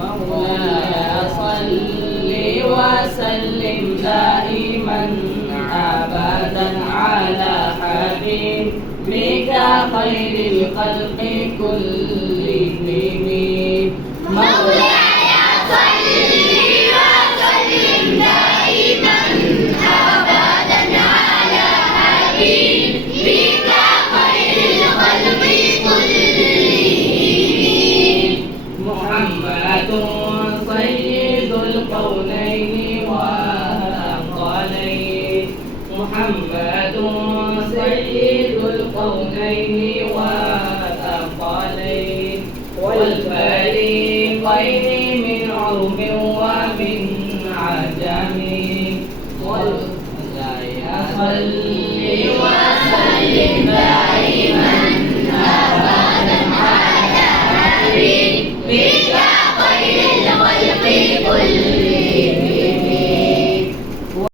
مولاي صل وسلم دائما أبدا على حبيبك خير الخلق كلهم. مولاي صل وسلم دائما أبدا على حبيبك خير الخلق كلهم. محمد سيد الكونين والثقلين. محمد سيد الكونين والثقلين والفريقين من عرب ومن عجم. مولاي صل وسلم دائما أبدا على حبيبك